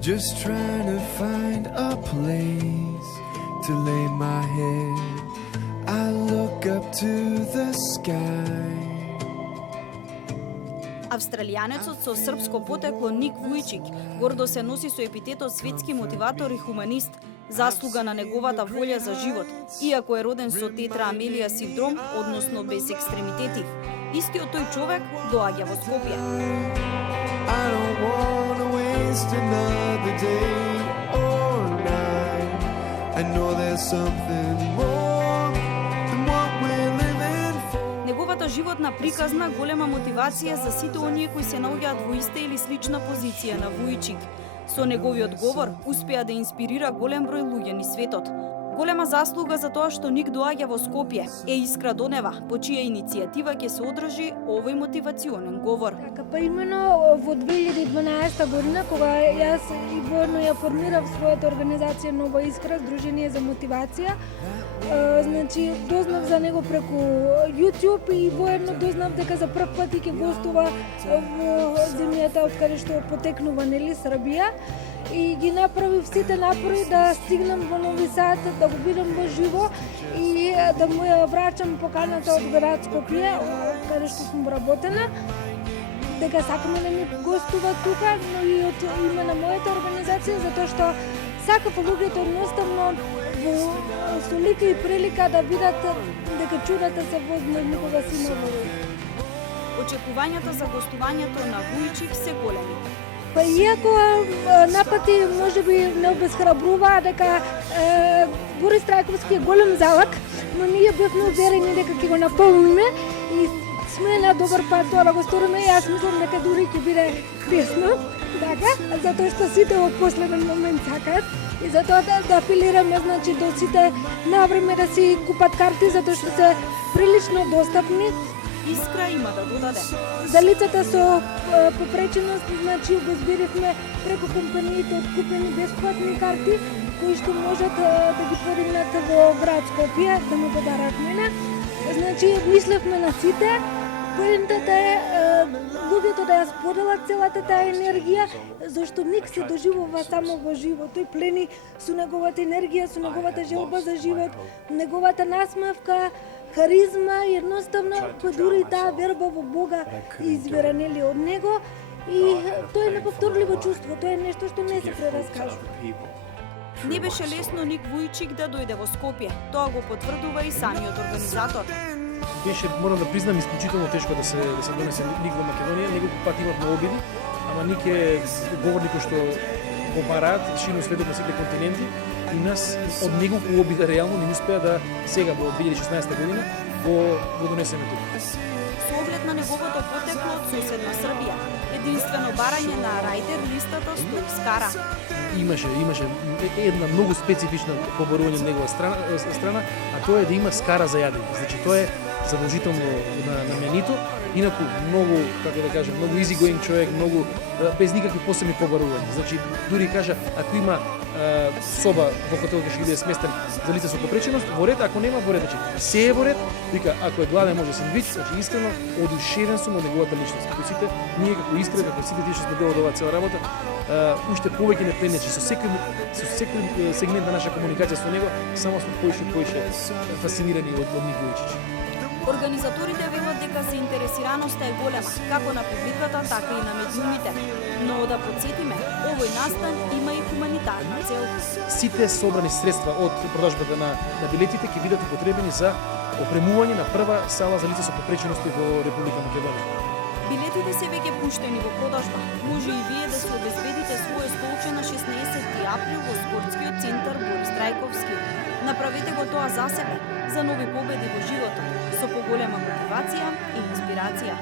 Just trying to find a place to lay my head. I look up to the sky. Австралијанецот со српско потекло Ник Вујчик гордо се носи со епитетот светски мотиватор и хуманист, заслуга на неговата волја за живот, иако е роден со тетра Амелија синдром, односно без екстремитети. Истиот тој човек доаѓа во Скопје. I don't wanna waste another day or night. I know there's something more than what we're living for. Неговата животна приказна голема мотивација за сите оние кои се наоѓаат во иста или слична позиција на Вујчик. Со неговиот говор успеа да инспирира голем број луѓе низ светот. Голема заслуга за тоа што Ник доаѓа во Скопје е Искра Донева, по чија иницијатива ќе се одржи овој мотивационен говор. Па именно во 2012 година, кога јас и воедно ја формирав својата организација Нова Искра, Сдружение за мотивација, значи дознав за него преку YouTube и воедно дознав дека за прв пат ќе гостува во земјата од каде што потекнува, нели, Србија. И ги направив сите напори да стигнам во Нови Сад, да го видам во живо и да му ја врачам поканата од град Скопје, каде што сум работена, дека сакаме да ми гостува тука, но и од име на мојата организација, затоа што сакав луѓето едноставно со лика и прилика да видат дека чудата се возможни кога си на волја. Очекувањата за гостувањето на Вујчик се големи. Па иако напати можеби не обесхрабруваа дека Борис Трајковски е голем залак, но ние бевме уверени дека ќе го наполниме и сме на добар пат тоа да го сториме. Јас мислам дека дури ќе биде тесно, така, затоа што сите во последен момент сакаат и затоа да апелираме, значи, до сите на време да си купат карти, затоа што се прилично достапни. Искра има да додаде. За лицата со попреченост, значи, обезбедивме преку компаниите откупени бесплатни карти, кои што можат да ги подигнат во град Скопје, да му подарат мене. Значи, мислевме на сите. Поентата е луѓето да ја споделат целата таа енергија, зашто Ник се доживува само во живот. Тој плени со неговата енергија, со неговата желба за живот, неговата насмевка, харизма, едноставно, па дури таа верба во Бога извира, нели, од него. И тоа е неповторливо чувство, тоа е нешто што не се прераскажува. Не беше лесно Ник Вујчик да дојде во Скопје. Тоа го потврдува и самиот организатор. Беше, морам да признам, исклучително тешко да се донесе Ник во Македонија. Неколку пати имавме обиди, ама Ник е говорник што го бараат ширно светот на сите континенти и нас од неколку обида реално не успеа да сега во 2016 година го донесеме тука. Со оглед на неговото потекло од соседна Србија, единствено барање на Рајдер листата стои скара. Имаше една многу специфична поборување од негова страна, а тоа е да има скара за јадење. Значи тоа е задолжително на менито. Инаку многу, како да кажам, многу easy going човек, многу без никакви посебни побарувања. Значи дури кажа, ако има соба во хотел кај што биде сместен за лица со попреченост, во ред, ако нема во ред, значи се е во ред. Вика, ако е гладен може сендвич, значи искрено одушевен сум од неговата личност. Кој сите ние како Искра, како сите тие што сме дел од оваа цела работа, уште повеќе не пленечи со секој сегмент на наша комуникација со него, само сме поише фасцинирани од Ник Вујчич. Организаторите велат дека заинтересираноста е голема, како на публиката, така и на медиумите. Но да подсетиме, овој настан има и хуманитарна цел. Сите собрани средства од продажбата на билетите ќе бидат употребени за опремување на прва сала за лица со попречености во Република Македонија. Билетите се веќе пуштени во продажба. Може и вие да се обезбедите своје столче на 16 април во спортскиот центар Борис Трајковски. Направете го тоа за себе, за нови победи во животот, со поголема мотивација и инспирација.